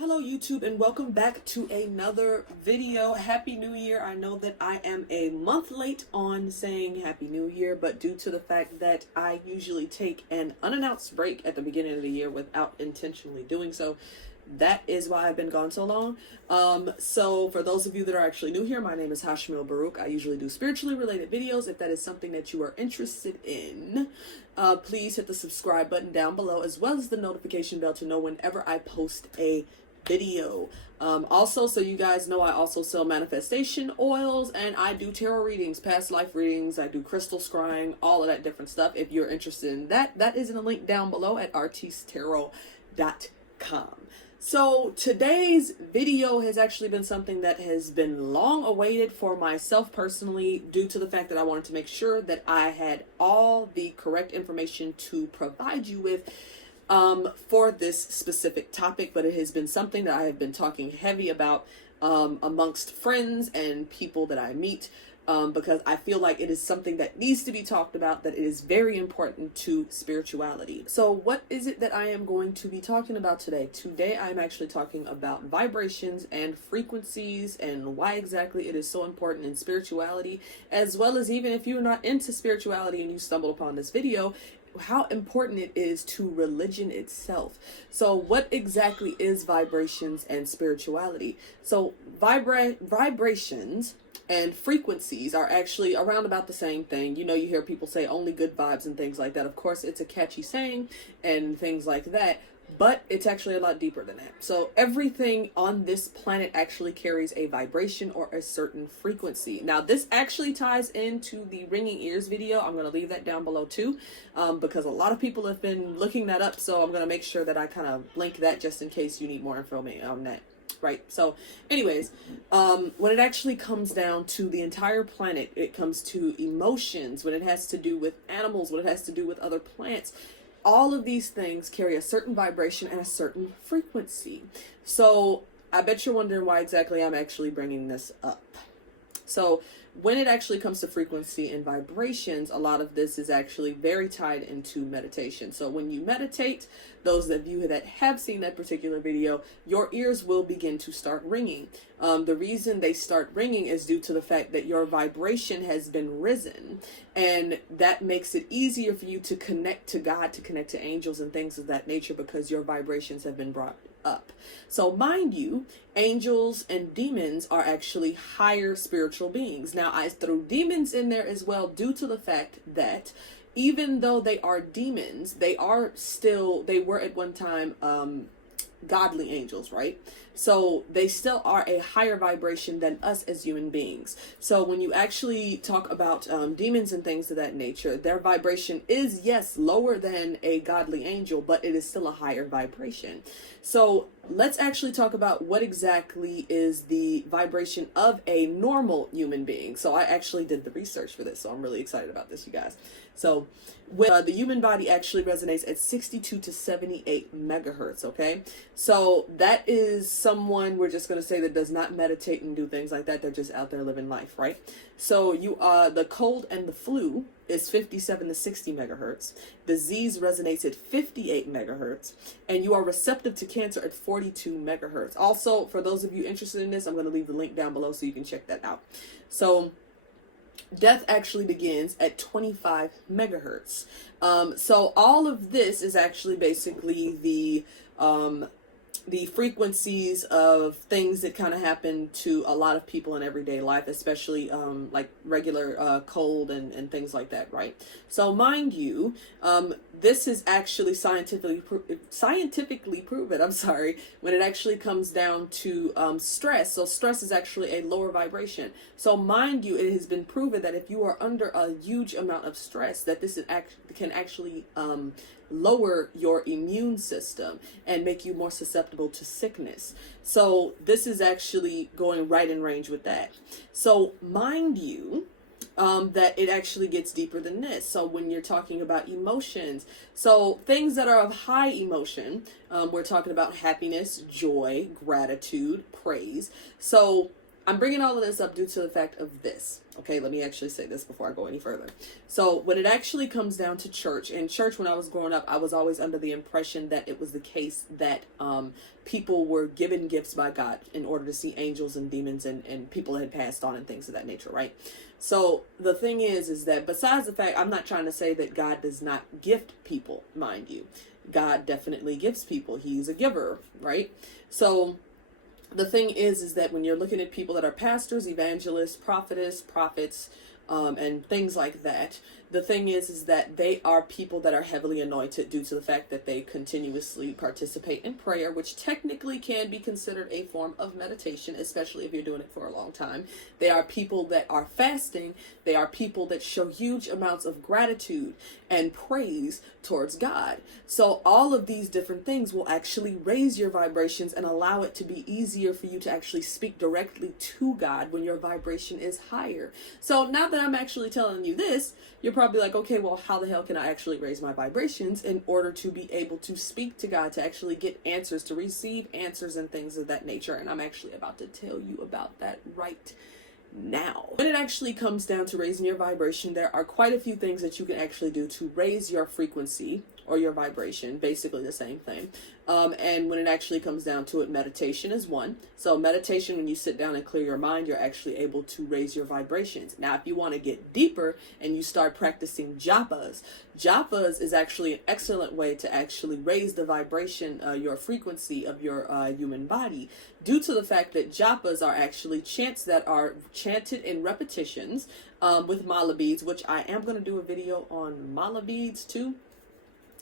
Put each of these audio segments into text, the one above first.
Hello YouTube and welcome back to another video. Happy New Year. I know that I am a month late on saying Happy New Year, but due to the fact that I usually take an unannounced break at the beginning of the year without intentionally doing so, that is why I've been gone so long. So for those of you that are actually new here, my name is Hashmil Baruch. I usually do spiritually related videos. If that is something that you are interested in, please hit the subscribe button down below as well as the notification bell to know whenever I post a video. Also, so you guys know, I also sell manifestation oils and I do tarot readings, past life readings. I do crystal scrying, all of that different stuff. If you're interested in that, that is in a link down below at artistarot.com. So today's video has actually been something that has been long awaited for myself personally, due to the fact that I wanted to make sure that I had all the correct information to provide you with for this specific topic. But it has been something that I have been talking heavy about amongst friends and people that I meet, because I feel like it is something that needs to be talked about, that it is very important to spirituality. So what is it that I am going to be talking about today? Today I'm actually talking about vibrations and frequencies and why exactly it is so important in spirituality, as well as even if you're not into spirituality and you stumble upon this video, how important it is to religion itself. So what exactly is vibrations and spirituality? So vibrations and frequencies are actually around about the same thing. You know, you hear people say only good vibes and things like that. Of course, it's a catchy saying and things like that, but it's actually a lot deeper than that. So everything on this planet actually carries a vibration or a certain frequency. Now, this actually ties into the ringing ears video. I'm going to leave that down below too, because a lot of people have been looking that up. So I'm going to make sure that I kind of link that just in case you need more information on that. Right. So anyways, when it actually comes down to the entire planet, it comes to emotions, when it has to do with animals, when it has to do with other plants, all of these things carry a certain vibration and a certain frequency. So I bet you're wondering why exactly I'm actually bringing this up. So when it actually comes to frequency and vibrations, a lot of this is actually very tied into meditation. So when you meditate, those of you that have seen that particular video, your ears will begin to start ringing. The reason they start ringing is due to the fact that your vibration has been risen, and that makes it easier for you to connect to God, to connect to angels and things of that nature, because your vibrations have been brought up. So mind you, angels and demons are actually higher spiritual beings. Now, I threw demons in there as well due to the fact that even though they are demons, they were at one time godly angels, right? So they still are a higher vibration than us as human beings. So when you actually talk about demons and things of that nature, their vibration is, yes, lower than a godly angel, but it is still a higher vibration. So let's actually talk about what exactly is the vibration of a normal human being. So I actually did the research for this, so I'm really excited about this, you guys. So the human body actually resonates at 62 to 78 megahertz, okay? So that is someone, we're just going to say, that does not meditate and do things like that. They're just out there living life, right? So the cold and the flu is 57 to 60 megahertz. Disease resonates at 58 megahertz. And you are receptive to cancer at 42 megahertz. Also, for those of you interested in this, I'm going to leave the link down below so you can check that out. So death actually begins at 25 megahertz. So all of this is actually basically the frequencies of things that kind of happen to a lot of people in everyday life, especially like regular cold and things like that, right? So mind you, this is actually scientifically proven, when it actually comes down to stress. So stress is actually a lower vibration. So mind you, it has been proven that if you are under a huge amount of stress, that this can actually lower your immune system and make you more susceptible to sickness. So this is actually going right in range with that. So mind you, that it actually gets deeper than this. So when you're talking about emotions, so things that are of high emotion, we're talking about happiness, joy, gratitude, praise. So I'm bringing all of this up due to the fact of this. Okay, let me actually say this before I go any further. So when it actually comes down to church, in church when I was growing up, I was always under the impression that it was the case that people were given gifts by God in order to see angels and demons and people that had passed on and things of that nature, right? So the thing is that besides the fact, I'm not trying to say that God does not gift people, mind you. God definitely gifts people. He's a giver, right? So the thing is that when you're looking at people that are pastors, evangelists, prophetess, prophets, and things like that, the thing is that they are people that are heavily anointed due to the fact that they continuously participate in prayer, which technically can be considered a form of meditation, especially if you're doing it for a long time. They are people that are fasting. They are people that show huge amounts of gratitude and praise towards God. So all of these different things will actually raise your vibrations and allow it to be easier for you to actually speak directly to God when your vibration is higher. So now that I'm actually telling you this, you're probably like, okay, well, how the hell can I actually raise my vibrations in order to be able to speak to God, to actually get answers, to receive answers and things of that nature? And I'm actually about to tell you about that right now. When it actually comes down to raising your vibration, there are quite a few things that you can actually do to raise your frequency or your vibration, basically the same thing. And when it actually comes down to it, meditation is one. So meditation, when you sit down and clear your mind, you're actually able to raise your vibrations. Now, if you want to get deeper and you start practicing japas, japas is actually an excellent way to actually raise the vibration, your frequency of your human body, due to the fact that japas are actually chants that are chanted in repetitions with mala beads, which I am going to do a video on mala beads too.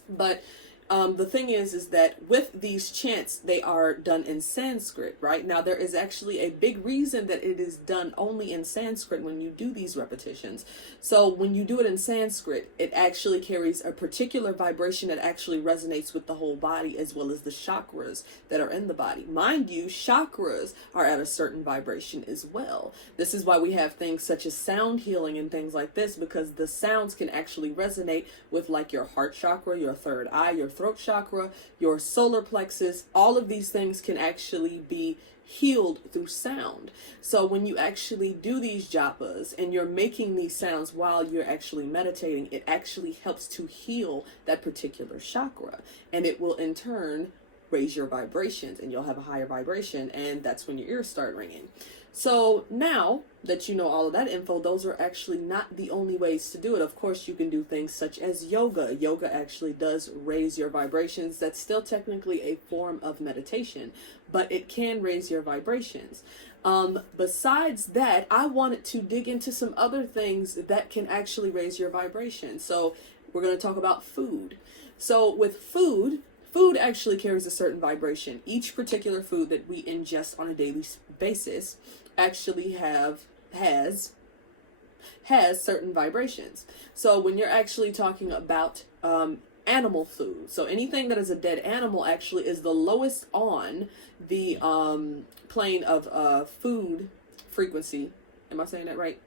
But the thing is that with these chants, they are done in Sanskrit, right? Now, there is actually a big reason that it is done only in Sanskrit when you do these repetitions. So when you do it in Sanskrit, it actually carries a particular vibration that actually resonates with the whole body as well as the chakras that are in the body. Mind you, chakras are at a certain vibration as well. This is why we have things such as sound healing and things like this, because the sounds can actually resonate with like your heart chakra, your third eye, your throat chakra, your solar plexus. All of these things can actually be healed through sound. So when you actually do these japas and you're making these sounds while you're actually meditating, it actually helps to heal that particular chakra, and it will in turn raise your vibrations, and you'll have a higher vibration, and that's when your ears start ringing. So now that you know all of that info, those are actually not the only ways to do it. Of course, you can do things such as yoga. Yoga actually does raise your vibrations. That's still technically a form of meditation, but it can raise your vibrations. Besides that, I wanted to dig into some other things that can actually raise your vibration. So we're going to talk about food. So with food actually carries a certain vibration. Each particular food that we ingest on a daily basis actually has certain vibrations. So when you're actually talking about animal food, so anything that is a dead animal actually is the lowest on the plane of food frequency. Am I saying that right?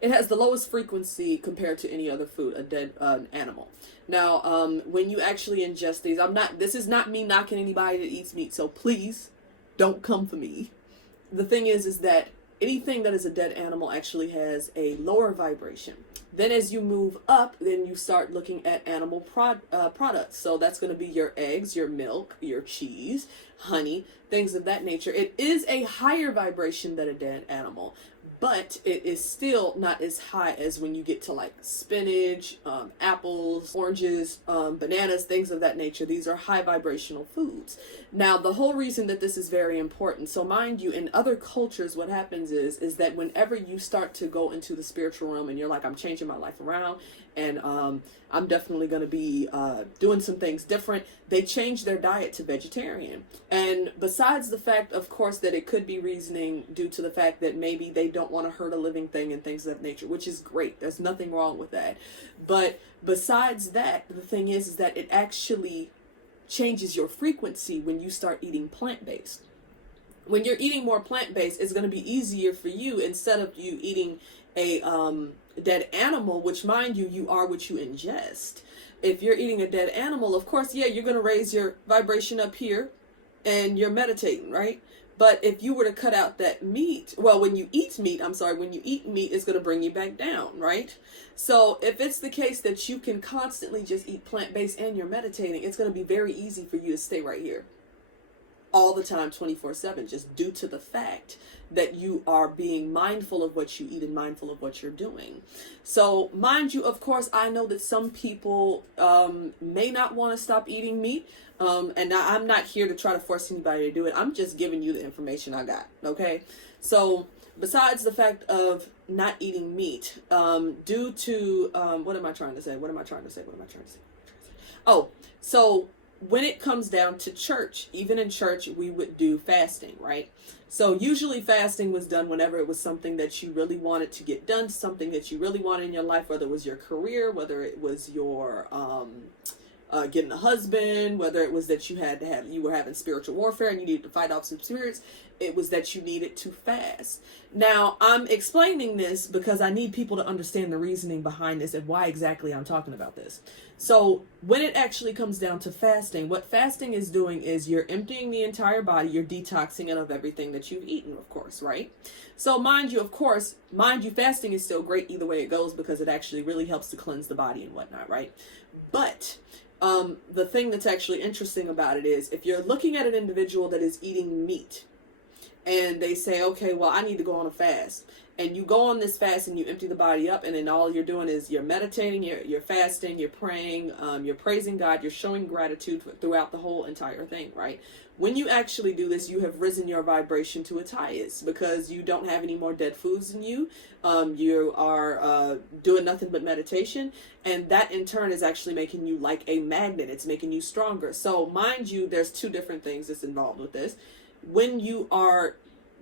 It has the lowest frequency compared to any other food, a dead animal. Now, when you actually ingest these, this is not me knocking anybody that eats meat, so please don't come for me. The thing is that anything that is a dead animal actually has a lower vibration. Then as you move up, then you start looking at animal products. So that's going to be your eggs, your milk, your cheese, honey, things of that nature. It is a higher vibration than a dead animal, but it is still not as high as when you get to like spinach, apples, oranges, bananas, things of that nature. These are high vibrational foods. Now, the whole reason that this is very important, so mind you, in other cultures, what happens is that whenever you start to go into the spiritual realm and you're like, I'm changing my life around and I'm definitely going to be doing some things different, they change their diet to vegetarian. And besides the fact, of course, that it could be reasoning due to the fact that maybe they don't want to hurt a living thing and things of that nature, which is great. There's nothing wrong with that. But besides that, the thing is that it actually changes your frequency when you start eating plant-based. When you're eating more plant-based, it's going to be easier for you instead of you eating a dead animal, which mind you, you are what you ingest. If you're eating a dead animal, of course, yeah, you're going to raise your vibration up here and you're meditating, right? But if you were to cut out that meat, well, when you eat meat, when you eat meat, it's going to bring you back down, right? So if it's the case that you can constantly just eat plant-based and you're meditating, it's going to be very easy for you to stay right here all the time, 24/7, just due to the fact that you are being mindful of what you eat and mindful of what you're doing. So mind you, of course, I know that some people may not want to stop eating meat. And I'm not here to try to force anybody to do it. I'm just giving you the information I got. Okay. So besides the fact of not eating meat, due to, what am I trying to say? Oh, so when it comes down to church, even in church, we would do fasting, right? So usually fasting was done whenever it was something that you really wanted to get done, something that you really wanted in your life, whether it was your career, whether it was your, getting a husband, whether it was that you were having spiritual warfare and you needed to fight off some spirits, it was that you needed to fast. Now, I'm explaining this because I need people to understand the reasoning behind this and why exactly I'm talking about this. So when it actually comes down to fasting, what fasting is doing is you're emptying the entire body, you're detoxing it of everything that you've eaten, of course, right? So mind you, fasting is still great either way it goes because it actually really helps to cleanse the body and whatnot, right? But the thing that's actually interesting about it is if you're looking at an individual that is eating meat and they say, okay, well, I need to go on a fast, and you go on this fast and you empty the body up, and then all you're doing is you're meditating, you're fasting, you're praying, you're praising God, you're showing gratitude throughout the whole entire thing, right? When you actually do this, you have risen your vibration to its highest because you don't have any more dead foods in you. You are doing nothing but meditation, and that in turn is actually making you like a magnet. It's making you stronger. So mind you, there's two different things that's involved with this. When you are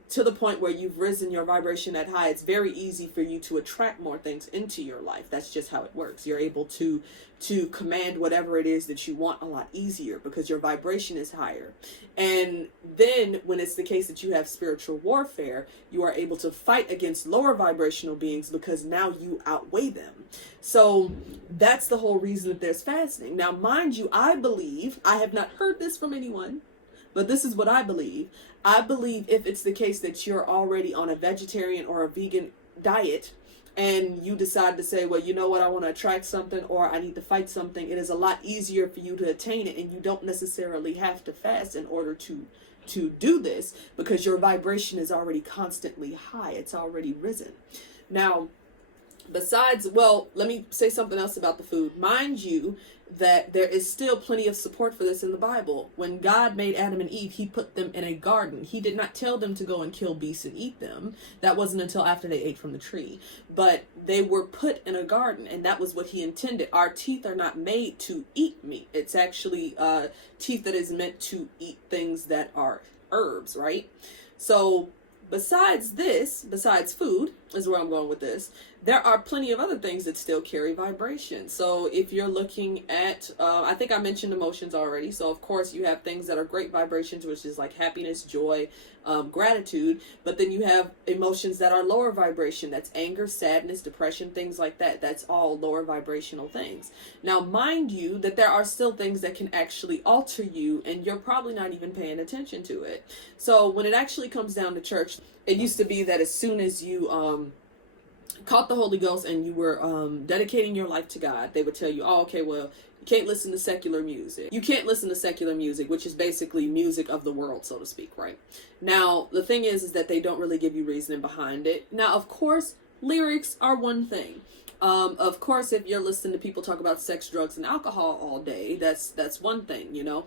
to the point where you've risen your vibration that high, it's very easy for you to attract more things into your life. That's just how it works. You're able to command whatever it is that you want a lot easier because your vibration is higher. And then when it's the case that you have spiritual warfare, you are able to fight against lower vibrational beings because now you outweigh them. So that's the whole reason that there's fasting. Now, mind you, I believe, I have not heard this from anyone, but this is what I believe. I believe if it's the case that you're already on a vegetarian or a vegan diet and you decide to say, well, you know what, I want to attract something or I need to fight something, it is a lot easier for you to attain it, and you don't necessarily have to fast in order to do this because your vibration is already constantly high. It's already risen. Now, besides, well, let me say something else about the food. Mind you, that there is still plenty of support for this in the Bible. When God made Adam and Eve, he put them in a garden. He did not tell them to go and kill beasts and eat them. That wasn't until after they ate from the tree. But they were put in a garden, and that was what he intended. Our teeth are not made to eat meat. It's actually teeth that is meant to eat things that are herbs, right? So besides food, is where I'm going with this, there are plenty of other things that still carry vibration. So if you're looking at, I think I mentioned emotions already. So of course you have things that are great vibrations, which is like happiness, joy, gratitude. But then you have emotions that are lower vibration. That's anger, sadness, depression, things like that. That's all lower vibrational things. Now, mind you that there are still things that can actually alter you, and you're probably not even paying attention to it. So when it actually comes down to church, it used to be that as soon as you caught the Holy Ghost and you were dedicating your life to God, they would tell you, oh, okay, well, you can't listen to secular music. You can't listen to secular music, which is basically music of the world, so to speak, right? Now, the thing is that they don't really give you reasoning behind it. Now, of course, lyrics are one thing. Of course, if you're listening to people talk about sex, drugs, and alcohol all day, that's one thing, you know.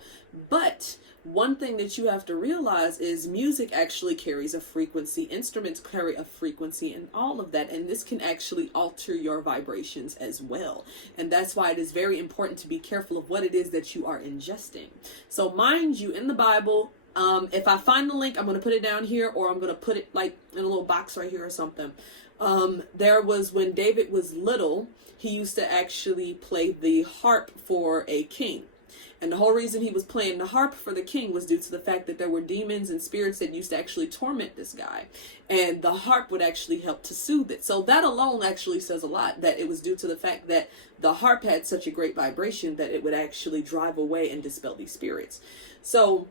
But one thing that you have to realize is music actually carries a frequency. Instruments carry a frequency and all of that. And this can actually alter your vibrations as well. And that's why it is very important to be careful of what it is that you are ingesting. So mind you, in the Bible, if I find the link, I'm going to put it down here, or I'm going to put it like in a little box right here or something. There was, when David was little, he used to actually play the harp for a king. And the whole reason he was playing the harp for the king was due to the fact that there were demons and spirits that used to actually torment this guy. And the harp would actually help to soothe it. So that alone actually says a lot, that it was due to the fact that the harp had such a great vibration that it would actually drive away and dispel these spirits. So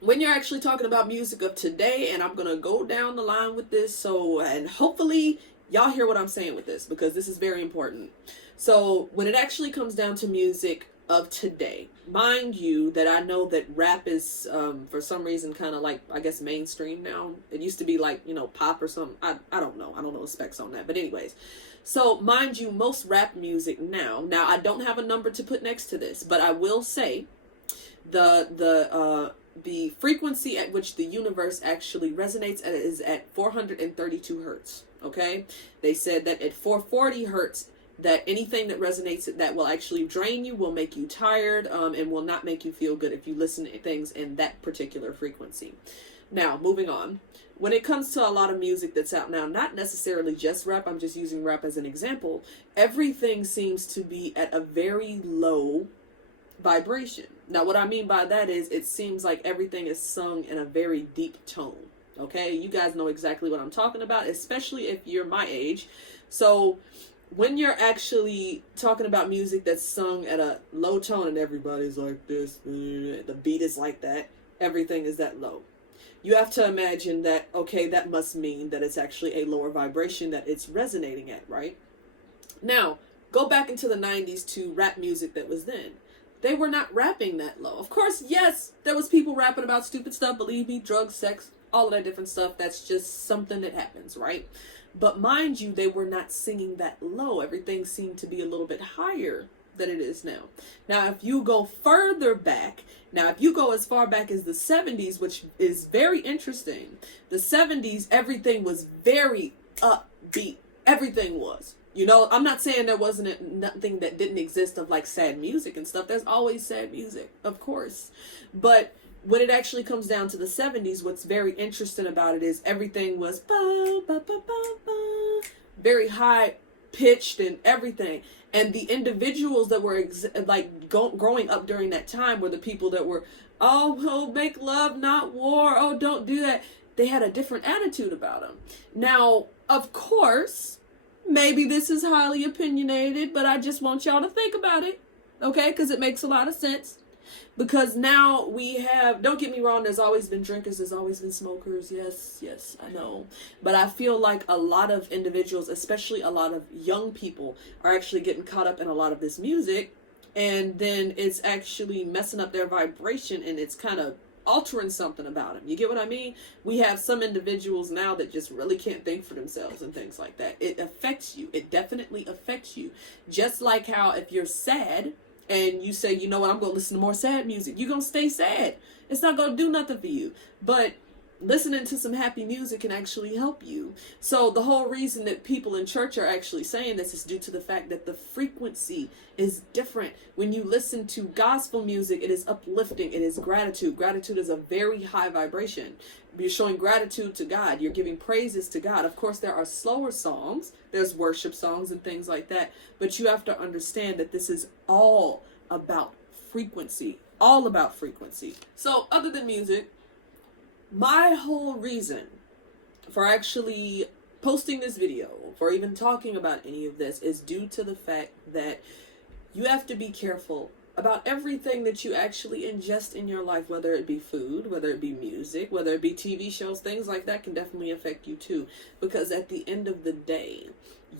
when you're actually talking about music of today, and I'm going to go down the line with this, so, and hopefully y'all hear what I'm saying with this, because this is very important. So when it actually comes down to music of today, mind you that I know that rap is for some reason kind of like, I guess, mainstream now. It used to be like, you know, pop or something. I don't know the specs on that, but anyways, so mind you, most rap music now I don't have a number to put next to this, but I will say the frequency at which the universe actually resonates at is at 432 hertz. Okay, they said that at 440 hertz, that anything that resonates that will actually drain you, will make you tired, and will not make you feel good if you listen to things in that particular frequency. Now, moving on. When it comes to a lot of music that's out now, not necessarily just rap, I'm just using rap as an example, everything seems to be at a very low vibration. Now, what I mean by that is it seems like everything is sung in a very deep tone. Okay, you guys know exactly what I'm talking about, especially if you're my age. So when you're actually talking about music that's sung at a low tone and everybody's like this, the beat is like that, everything is that low. You have to imagine that, okay, that must mean that it's actually a lower vibration that it's resonating at, right? Now, go back into the 90s to rap music that was then. They were not rapping that low. Of course, yes, there was people rapping about stupid stuff, believe me, drugs, sex, all of that different stuff. That's just something that happens, right? But mind you, they were not singing that low. Everything seemed to be a little bit higher than it is now. Now, if you go further back, if you go as far back as the 70s, which is very interesting, the 70s, everything was very upbeat. Everything was. You know, I'm not saying there wasn't nothing that didn't exist of like sad music and stuff. There's always sad music, of course. But when it actually comes down to the 70s, what's very interesting about it is everything was very high pitched and everything. And the individuals that were growing up during that time were the people that were, oh, make love, not war. Oh, don't do that. They had a different attitude about them. Now, of course, maybe this is highly opinionated, but I just want y'all to think about it, okay? Because it makes a lot of sense. Because now we have, don't get me wrong, there's always been drinkers, there's always been smokers. Yes, I know. But I feel like a lot of individuals, especially a lot of young people, are actually getting caught up in a lot of this music. And then it's actually messing up their vibration, and it's kind of altering something about them. You get what I mean? We have some individuals now that just really can't think for themselves and things like that. It affects you. It definitely affects you. Just like how if you're sad and you say, you know what, I'm going to listen to more sad music, you're going to stay sad. It's not going to do nothing for you. But listening to some happy music can actually help you. So the whole reason that people in church are actually saying this is due to the fact that the frequency is different. When you listen to gospel music, it is uplifting. It is gratitude. Gratitude is a very high vibration. You're showing gratitude to God. You're giving praises to God. Of course, there are slower songs. There's worship songs and things like that. But you have to understand that this is all about frequency. All about frequency. So other than music, my whole reason for actually posting this video, for even talking about any of this, is due to the fact that you have to be careful about everything that you actually ingest in your life, whether it be food, whether it be music, whether it be TV shows, things like that can definitely affect you too. Because at the end of the day,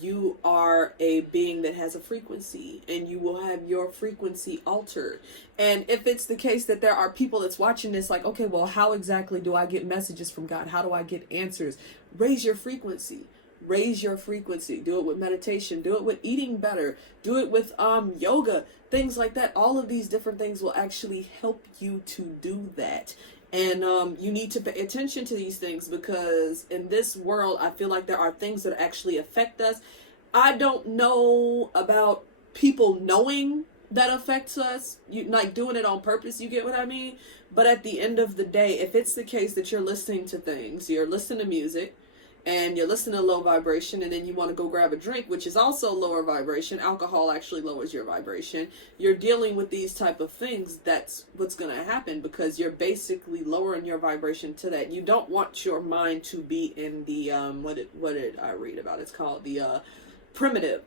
you are a being that has a frequency, and you will have your frequency altered. And if it's the case that there are people that's watching this like, okay, well, how exactly do I get messages from God? How do I get answers? Raise your frequency. Raise your frequency. Do it with meditation. Do it with eating better. Do it with yoga, things like that. All of these different things will actually help you to do that. And you need to pay attention to these things, because in this world, I feel like there are things that actually affect us. I don't know about people knowing that affects us, like doing it on purpose, you get what I mean? But at the end of the day, if it's the case that you're listening to things, you're listening to music, and you're listening to low vibration, and then you want to go grab a drink, which is also lower vibration. Alcohol actually lowers your vibration. You're dealing with these type of things. That's what's going to happen, because you're basically lowering your vibration to that. You don't want your mind to be in the, what did I read about? It's called the primitive.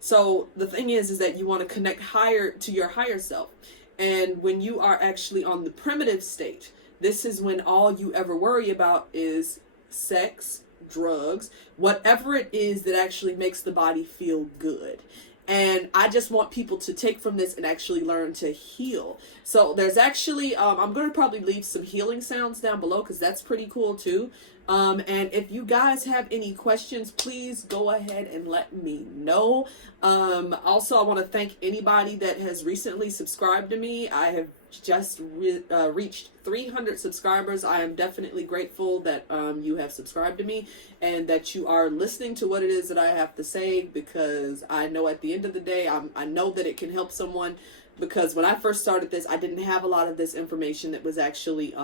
So the thing is that you want to connect higher to your higher self. And when you are actually on the primitive state, this is when all you ever worry about is sex, drugs, whatever it is that actually makes the body feel good. And I just want people to take from this and actually learn to heal. So there's actually, I'm going to probably leave some healing sounds down below because that's pretty cool too. And if you guys have any questions, please go ahead and let me know. Also, I want to thank anybody that has recently subscribed to me. I have just reached 300 subscribers. I am definitely grateful that you have subscribed to me and that you are listening to what it is that I have to say, because I know at the end of the day, I know that it can help someone, because when I first started this, I didn't have a lot of this information that was actually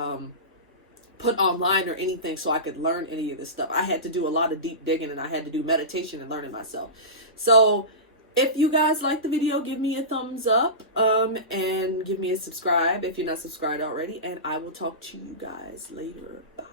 put online or anything so I could learn any of this stuff. I had to do a lot of deep digging, and I had to do meditation and learning myself. So if you guys like the video, give me a thumbs up and give me a subscribe if you're not subscribed already, and I will talk to you guys later. Bye.